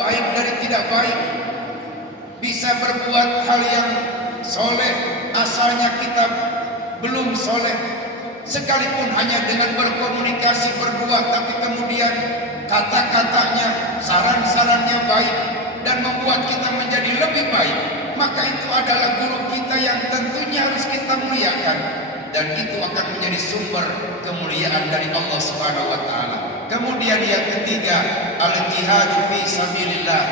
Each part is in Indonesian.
baik dari tidak baik, bisa berbuat hal yang soleh asalnya kita belum soleh, sekalipun hanya dengan berkomunikasi berdua, tapi kemudian kata-katanya, saran-sarannya baik dan membuat kita menjadi lebih baik, maka itu adalah guru kita yang tentunya harus kita muliakan, dan itu akan menjadi sumber kemuliaan dari Allah Subhanahu wa taala. Kemudian yang ketiga, al-jihad fi sabilillah,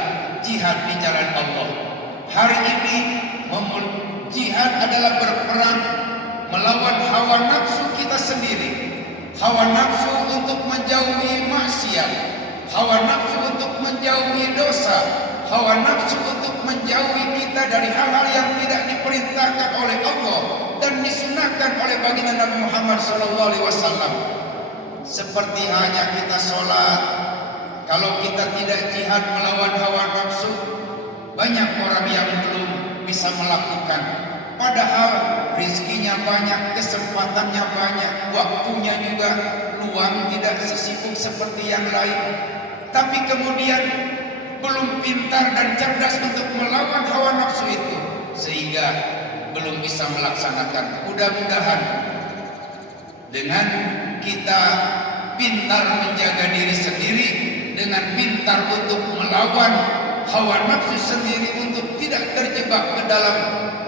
jihad di jalan Allah. Hari ini jihad adalah berperang melawan hawa nafsu kita sendiri, hawa nafsu untuk menjauhi maksiat, hawa nafsu untuk menjauhi dosa, hawa nafsu untuk menjauhi kita dari hal-hal yang tidak diperintahkan oleh Allah dan disunahkan oleh baginda Nabi Muhammad SAW. Seperti hanya kita sholat, kalau kita tidak jihad melawan hawa nafsu, banyak orang yang belum bisa melakukan. Padahal rizkinya banyak, kesempatannya banyak, waktunya juga luang, tidak sesibuk seperti yang lain. Tapi kemudian belum pintar dan cerdas untuk melawan hawa nafsu itu, sehingga belum bisa melaksanakan. Mudah-mudahan dengan kita pintar menjaga diri sendiri, dengan pintar untuk melawan hawa nafsu sendiri, untuk tidak terjebak ke dalam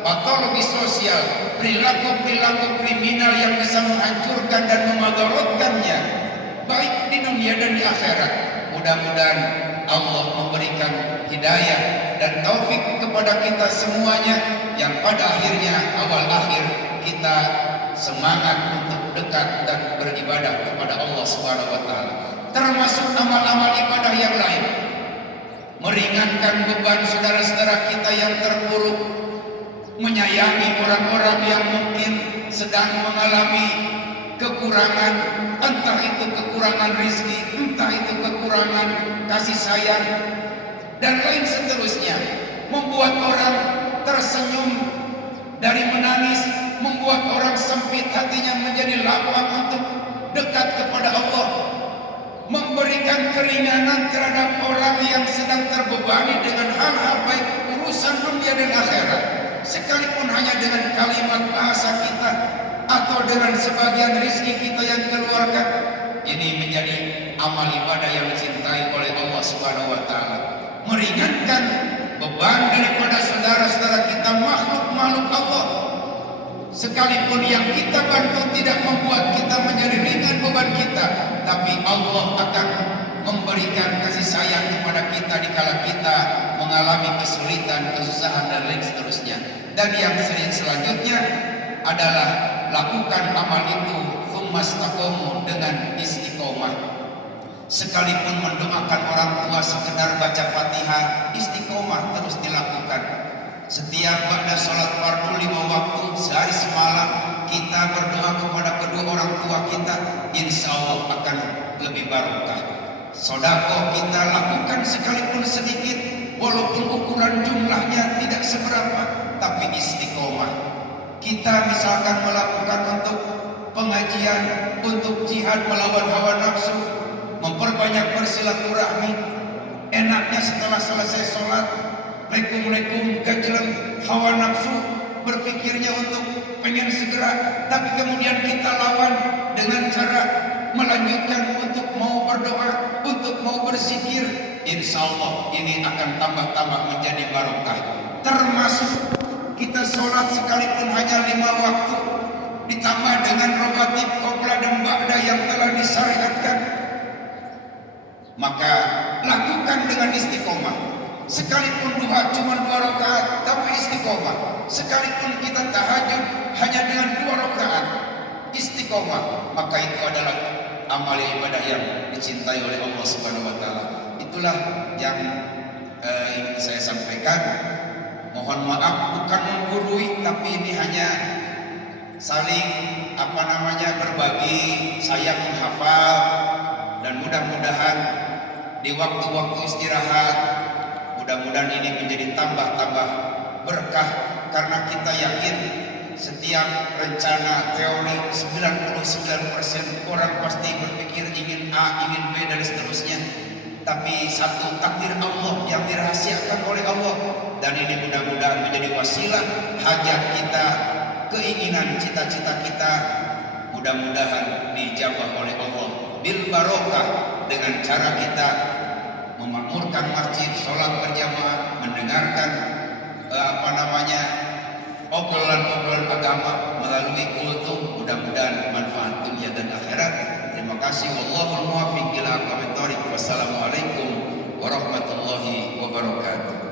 patologi sosial, perilaku-perilaku kriminal yang bisa menghancurkan dan memadaratkannya, baik di dunia dan di akhirat. Mudah-mudahan Allah memberikan hidayah dan taufik kepada kita semuanya, yang pada akhirnya awal akhir kita semangat untuk dekat dan beribadah kepada Allah Subhanahu wa taala. Termasuk amal-amal ibadah yang lain, meringankan beban saudara-saudara kita yang terpuruk, menyayangi orang-orang yang mungkin sedang mengalami kekurangan, entah itu kekurangan rizki, entah itu kekurangan kasih sayang, dan lain seterusnya, membuat orang tersenyum dari menangis, membuat orang sempit hatinya menjadi lapang untuk dekat kepada Allah, memberikan keringanan terhadap orang yang sedang terbebani dengan hal-hal baik urusan dunia dan akhirat, sekalipun hanya dengan kalimat bahasa kita atau dengan sebagian rizki kita yang keluarkan. Ini menjadi amal ibadah yang dicintai oleh Allah Subhanahu wa taala, meringankan beban daripada saudara-saudara kita makhluk-makhluk Allah. Sekalipun yang kita bantu tidak membuat kita menjadi ringan beban kita, tapi Allah akan memberikan kasih sayang kepada kita dikala kita mengalami kesulitan, kesusahan dan lain seterusnya. Dan yang selanjutnya adalah lakukan amal itu tsumastaqomu, dengan istiqomah. Sekalipun mendoakan orang tua sekedar baca Fatihah, istiqomah terus dilakukan. Setiap ba'da sholat fardu 5 waktu sehari semalam kita berdoa kepada kedua orang tua kita, insya Allah akan lebih barokah. Sedekah kita lakukan sekalipun sedikit, walaupun ukuran jumlahnya tidak seberapa, tapi istiqomah. Kita misalkan melakukan untuk pengajian, untuk jihad melawan hawa nafsu, memperbanyak bersilaturahmi. Enaknya setelah selesai sholat, Assalamualaikum, gajlan hawa nafsu, berpikirnya untuk pengen segera, tapi kemudian kita lawan dengan cara melanjutkan untuk mau berdoa, untuk mau berzikir. Insya Allah ini akan tambah-tambah menjadi barokah. Termasuk kita sholat sekalipun hanya 5 waktu, ditambah dengan rawatib qobla dan ba'da yang telah disyariatkan, maka lakukan dengan istiqomah. Sekalipun duha cuma 2 rakaat, tapi istiqomah. Sekalipun kita tahajud hanya dengan 2 rakaat, istiqomah, maka itu adalah amal ibadah yang dicintai oleh Allah Subhanahu wa taala. Itulah yang ingin saya sampaikan. Mohon maaf bukan menggurui, tapi ini hanya saling berbagi, saya menghafal, dan mudah-mudahan di waktu-waktu istirahat, mudah-mudahan ini menjadi tambah-tambah berkah, karena kita yakin setiap rencana teori 99% orang pasti berpikir ingin A, ingin B dan seterusnya. tapi satu takdir Allah yang dirahasiakan oleh Allah, dan ini mudah-mudahan menjadi wasilah hajat kita, keinginan cita-cita kita mudah-mudahan dijabah oleh Allah bil barokah dengan cara kita memakmurkan masjid, sholat berjamaah, mendengarkan obrolan-obrolan agama melalui kultum, mudah-mudahan manfaat dunia dan akhirat. Terima kasih. Wallahul muwaffiq ila aqwamit thoriq. Wassalamualaikum warahmatullahi wabarakatuh.